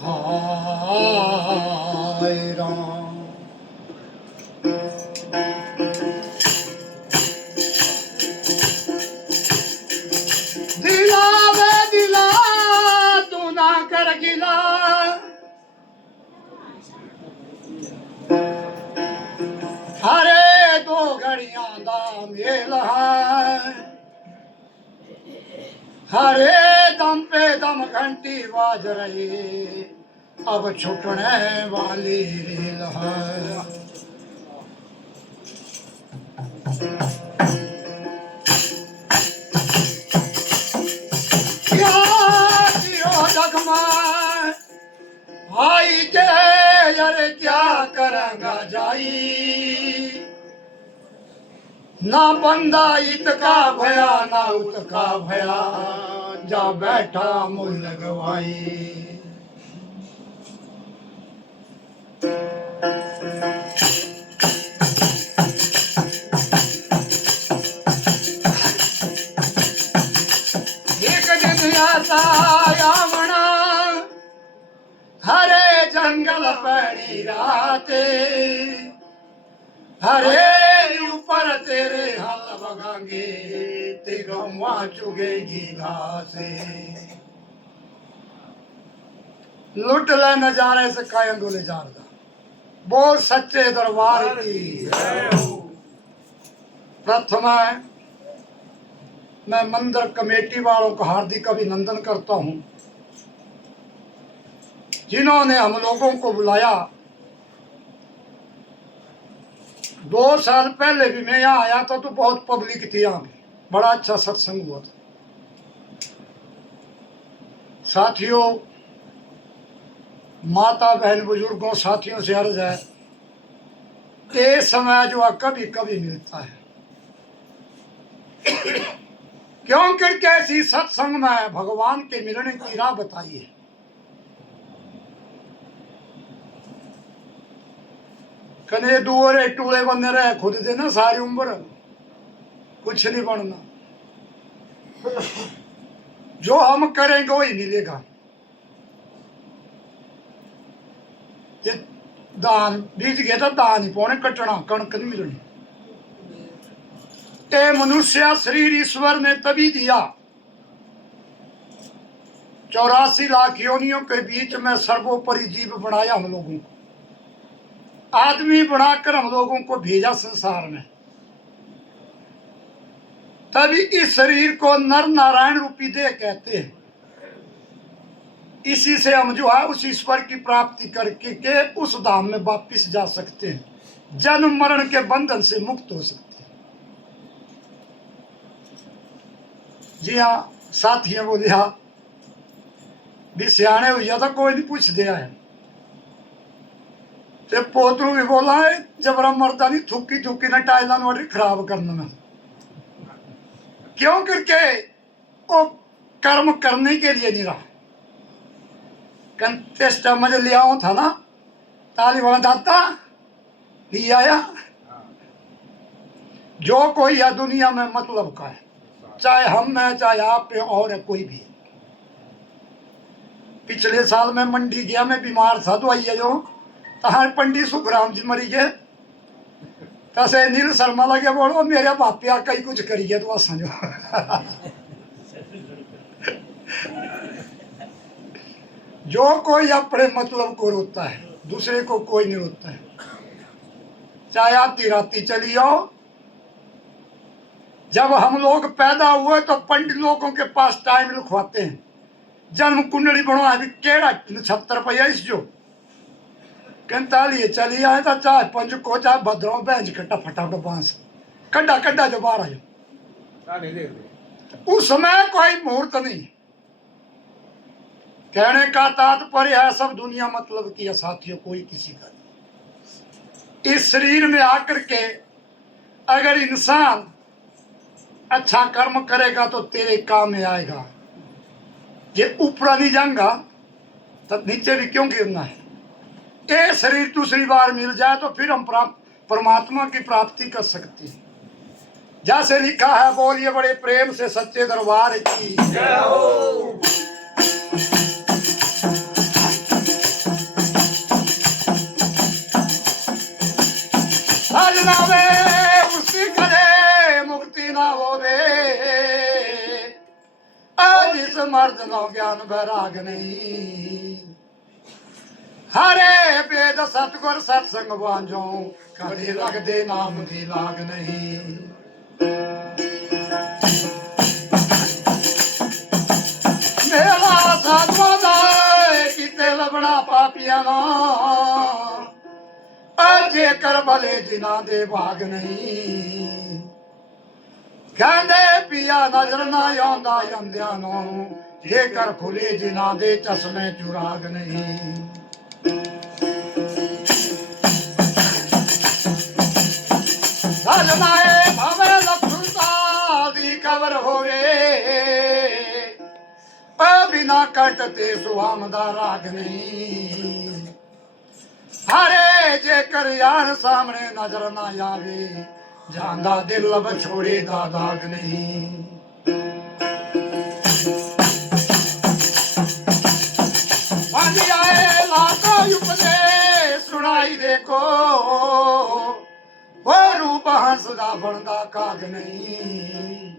हाय राम दिला वे दिला तू ना कर गिला हरे दो घड़ियां दा मेल है हरे दम पे दम घंटी बाज रही अब छुटने वाली रेल है क्या जियो जगमा भाई के अरे क्या करेगा जाई ना बंदा इतका भया ना उतका भया जा बैठा मुल गवाई एक दिन आता यामना हरे जंगल पड़ी राते हरे ऊपर तेरे हाथ बगांगे तेरा वहां चुगेगी घासे लुट ले नजारे से कायम गोले जारदा बोल सच्चे दरबार की प्रथम मैं मंदिर कमेटी वालों का हार्दिक अभिनंदन करता हूं जिन्होंने हम लोगों को बुलाया 2 साल पहले भी मैं यहाँ आया था तो बहुत पब्लिक थी यहाँ पे बड़ा अच्छा सत्संग हुआ था साथियों माता बहन बुजुर्गों साथियों से अर्ज है ये समय जो है कभी कभी मिलता है क्योंकि कैसी सत्संग में भगवान के मिलने की राह बताइए कने दूरे टूले बनने रहे खुद देना सारी उम्र कुछ नहीं बनना जो हम करेंगे वही मिलेगा ये दान बीज गया था दान ही पौने कटना कणक नहीं मिलनी ये मनुष्य शरीर ईश्वर ने तभी दिया 84 लाख योनियों के बीच में सर्वोपरि जीव बनाया हम लोगों को आदमी बनाकर हम लोगों को भेजा संसार में तभी इस शरीर को नर नारायण रूपी देह कहते हैं इसी से हम जो है उस ईश्वर की प्राप्ति करके के उस धाम में वापिस जा सकते हैं जन्म मरण के बंधन से मुक्त हो सकते हैं जी हाँ साथियों बोले हाँ भी सियाने हुआ था कोई नहीं पूछ दिया है ते पोतरू भी बोला है जबरा मरदा नहीं थुकी थुकी ना टाइला नोड़ी खराब करने में क्यों करके वो कर्म करने के लिए नहीं रहा कंटेस्ट मुझे लिया था ना ताली वाला दाता नहीं आया जो कोई है दुनिया में मतलब का है चाहे हम है चाहे आप है और है कोई भी है पिछले साल में मंडी गया मैं बीमार था तो आइए जो तहार पंडित सुखराम जी मरी गए तसे नील शर्मा लगे बोलो मेरे बापिया कई कुछ करिए तो समझो जो कोई अपने मतलब को रोता है दूसरे को कोई नहीं रोता है चाहे आती राती चली आओ जब हम लोग पैदा हुए तो पंडित लोगों के पास टाइम लिखवाते हैं जन्म कुंडली बनवा केड़ा 76 रुपया इस जो कंताली चली आए तो चाहे पंज को चाहे भद्रों बैंज कट्टा फटाफट बांस कड्डा कड्डा जो बाहर आयो उस समय कोई मुहूर्त नहीं कहने का तात्पर्य है सब दुनिया मतलब की है साथियों कोई किसी का नहीं इस शरीर में आकर के अगर इंसान अच्छा कर्म करेगा तो तेरे काम में आएगा ये ऊपर नहीं जाऊंगा तो नीचे भी क्यों गिरना है ये शरीर दूसरी बार मिल जाए तो फिर हम परमात्मा की प्राप्ति कर सकते हैं जैसे लिखा है, बोलिए बड़े प्रेम से सच्चे दरबार की जय हो। नावे उसी करे मुक्ति ना होवे, आज इस मर्द नो ज्ञान बैराग नहीं। हरे वेद सतगुर सत्संग बांझो, कदे लगदे नाम दी लाग नहीं। मेरा साधुआ दा किते लबड़ा पापियां ना, जेकर भले जिन्हां दे भाग नहीं। कहंदे पिया नजर ना आंदा अंधियां नूं, जेकर खुले जिन्हां दे चश्मे चुराग नहीं। सजनाए भावे लखुता दी कबर होवे, बिना कट ते सुहाम दा राग नहीं। हरे जेकर यार सामने नजर ना आवे, जांदा दिल लब छोड़े दा दाग नहीं। आए लाता उपदे सुनाई देखो, वो रूप हंसदा बनदा काग नहीं।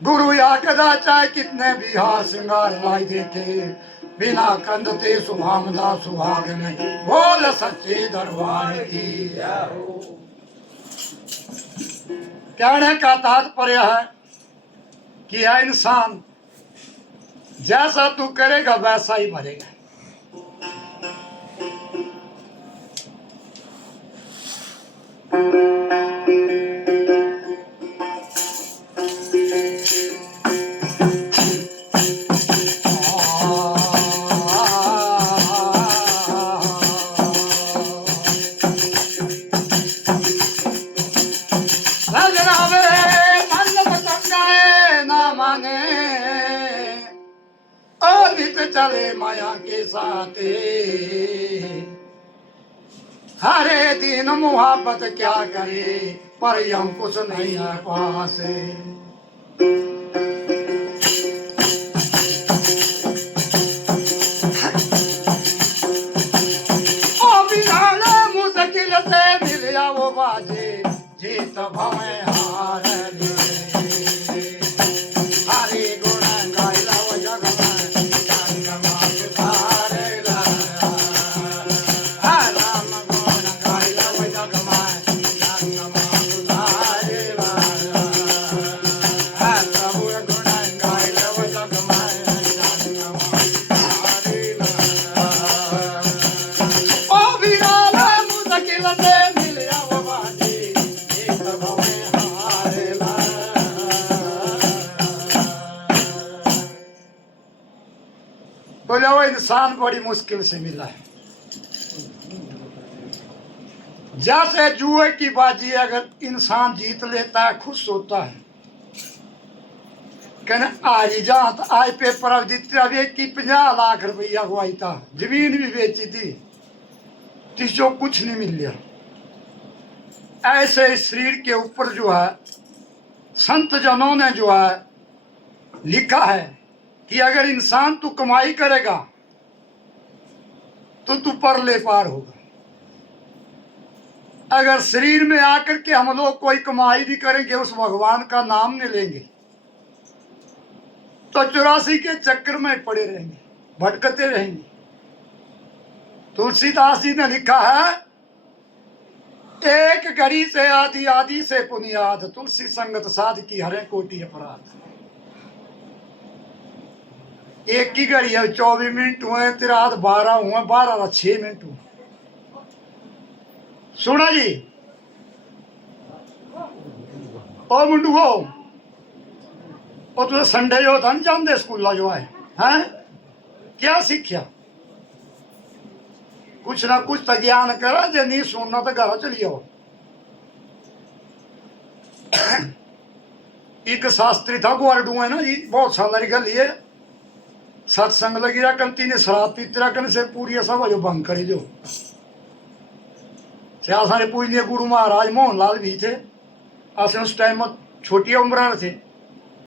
गुरु आखदा चाहे कितने भी हार सिंगार लाई देखे, बिना कंध ते सुभाम दा सुहाग नहीं। बोल सच्चे दरबार की। कहने का तात्पर्य है कि यह इंसान जैसा तू करेगा वैसा ही मरेगा। चले माया के साथ हरे दिन मुहब्बत क्या करे, पर यम कुछ नहीं है पास। ओ बिना मुश्किल से मिलिया वो बाजे, जीत भवे हार ले। बोले वो इंसान बड़ी मुश्किल से मिला है। जैसे जुए की बाजी अगर इंसान जीत लेता है खुश होता है, कहने आज जात आज पेपर अब जीते, अब एक की 50 लाख रुपया हुआई था, जमीन भी बेची थी, जिसको कुछ नहीं मिल गया। ऐसे इस शरीर के ऊपर जो है संत जनों ने जो है लिखा है कि अगर इंसान तू कमाई करेगा तो तू परले पार होगा। अगर शरीर में आकर के हम लोग कोई कमाई भी करेंगे, उस भगवान का नाम नहीं लेंगे, तो 84 के चक्कर में पड़े रहेंगे, भटकते रहेंगे। तुलसीदास जी ने लिखा है, एक घड़ी से आदि, आदि से पुनियाद, तुलसी संगत साध की हरे कोटि अपराध। एक की घड़ी है 24 मिनट हुए, तेरा हाथ 12 हुए, 12 का 6 मिनट हुए। सुना जी ओ मुंडू हो, और तुझे संडे जो था ना जानते स्कूल जो है हैं, क्या सीखा? कुछ ना कुछ तो ज्ञान करा, जो नहीं सुनना तो घर चली आओ। एक शास्त्री था ग्वारडू है ना जी, बहुत साल की गल है, सत्संग लगी रखन, तीन शराब पीते रखन से पूरी सभा जो भंग करी जो। सारे पूजनीय गुरु महाराज मोहन लाल भी थे, असें उस टाइम में छोटी उम्र से